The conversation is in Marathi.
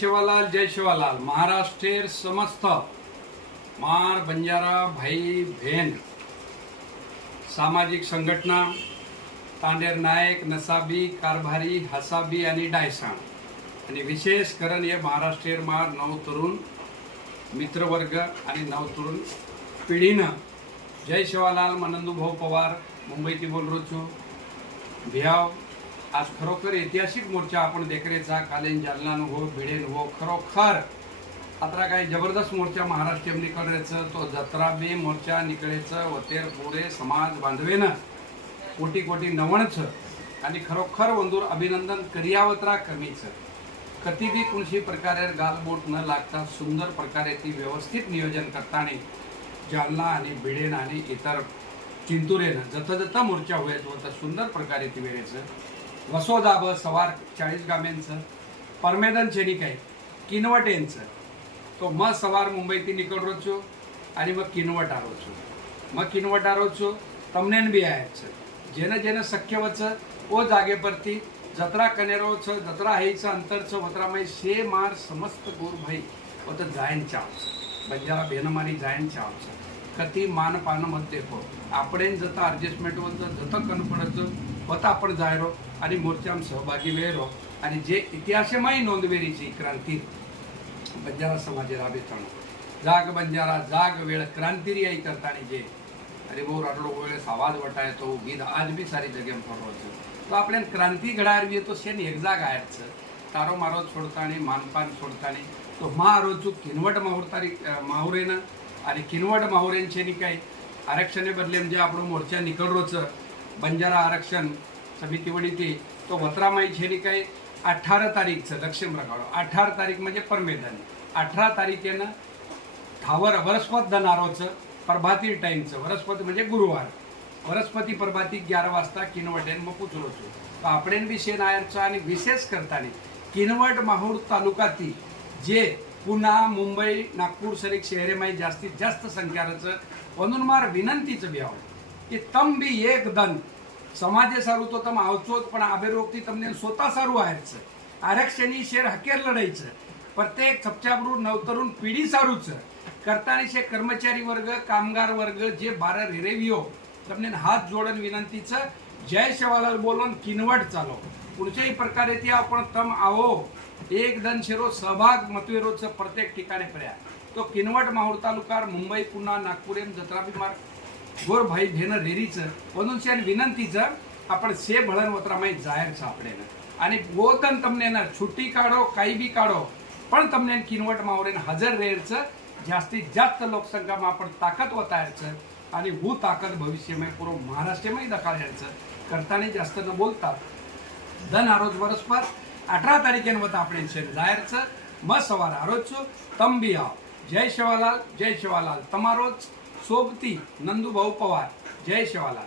शिवालाल जय शिवालाल महाराष्ट्रेर समस्त मार बंजारा भाई बहन सामाजिक संघटना तांडेर नायक नसाबी कारभारी हसाबी आणि डायसाण. आणि विशेष करण हे महाराष्ट्रीय मार नव तरुण मित्रवर्ग आणि नव तरुण पिढीनं जय शिवालाल मनंदू भाऊ पवार मुंबईती बोलरोचू भियाव आज खरोखर ऐतिहासिक मोर्चा आपण देखरेचा कालेन जालनान हो भिडेन हो खरोखर आता काही जबरदस्त मोर्चा महाराष्ट्र निकळायचं तो जत्रा बी मोर्चा निकळायचं वतेर पुढे समाज बांधवेनं कोटी कोटी नवणचं आणि खरोखर वंदूर अभिनंदन करियावत्रा कमीचं. कधी कुणशी प्रकारे गालबोट न लागता सुंदर प्रकारे ती व्यवस्थित नियोजन करताना जालना आणि भिडेन आणि इतर चिंतुरेनं जत जत मोर्चा व्हायचं होतं सुंदर प्रकारे ती वेळेचं वसोदाभ सवार चाळीस गाम्यांचं परमेदन छेनिक आहे किनवट यांचं. तो म सवार मुंबई ती मुंबईतील निकडरोचो आणि मग किनवट आरोचो मग किनवट आरोचो तमनेन बी आहेचं. जेनं जेनं शक्यवचं ओ जागेपरती जत्रा कनेरोचं जत्रा हैचं अंतरचं वत्रामाई शे मार समस्त गोर भाई होतं जायन चावचं. बंजारा बेनमारी जायन चावचं. कती मान पान मत देखो आपण जता ॲडजस्टमेंट होतं जतं कन पडतं बता आपण जायरो आणि मोर्चाम सहभागी वेरो. आणि जे इतिहास माय नोंदवेरी क्रांती बंजारा समाज राबे तण जाग बंजारा जाग वेळ क्रांतिरी आई करता जे. अरे बोर अडलो वेळ आवाज वटाय तो गीत आज भी सारी जगे पडवायचो तो आपल्या क्रांती घडायर बी तो शेन एक जाग आहेच तारो मारो सोडता मानपान सोडता तो महारोजू किनवट माहुरतारी माहुरेना. आणि किनवट माहुरेंचे नि काही आरक्षणे बदले म्हणजे आपण मोर्चा निकलरोचं. बंजारा आरक्षण च भीती वडीते तो भद्रामाई झेलिक आहे अठारा तारीखचं दक्षिण ब्रगाडो अठारा तारीख म्हणजे परमेदानी अठरा तारखेनं ठावर वरस्पत धनारोचं प्रभाती टाईमचं. वरस्पत म्हणजे गुरुवार. वरस्पती प्रभाती ग्यारा वाजता किनवट आहे आणि मग उचलोचू तर आपण बी शे नायरचं आणि विशेष करतानी किनवट माहूर तालुका जे पुणे मुंबई नागपूर शहरे शहरेमाय जास्तीत जास्त संख्या वनुन्मार म्हणूनमार विनंतीचं विवाह आवड की तम बी एक दन समाजे सारू तो तम आवचोत पण आबेरोगती તમને स्वतः सारू आहेच आरक्षणी शेर हकेर लढायचं प्रत्येक छपच्याबरू नवतरुण पिढी सारूच करताना शे कर्मचारी वर्ग कामगार वर्ग जे बारा रेरेवियो તમને हात जोडन विनंतीचं जय शिवालाल बोलून किनवट चालो पुढच्याही प्रकारे ती आपण तम आहो एक दन शिरो सहभाग मतवेरोचं प्रत्येक ठिकाणी पर्या तो किनवट माहूर तालुकार मुंबई पुन्हा नागपूर जत्रा बिमार गोर भाई भेन रेरीच म्हणून शेन विनंतीचं आपण से भळन वत्रामय जाहीर छ आपडे आणि वो तमने ना छुट्टी काढो काही भी काढो पण तमने किनवट मावरेन हजर रेरच जास्तीत जास्त लोकसंख्या मा आपण ताकद वतायच आणि हू ताकद भविष्यमय पूर्ण महाराष्ट्रमय दखाल यायचं करताने जास्त न बोलतात धन आरोज वरस अठरा तारखेन वत आपण शेन जाहीरच म सवार आरोज तंबी भी आव. जय शिवालाल जय शिवालाल तमारोच सोबती नंदूभाऊ पवार. जय शिवाला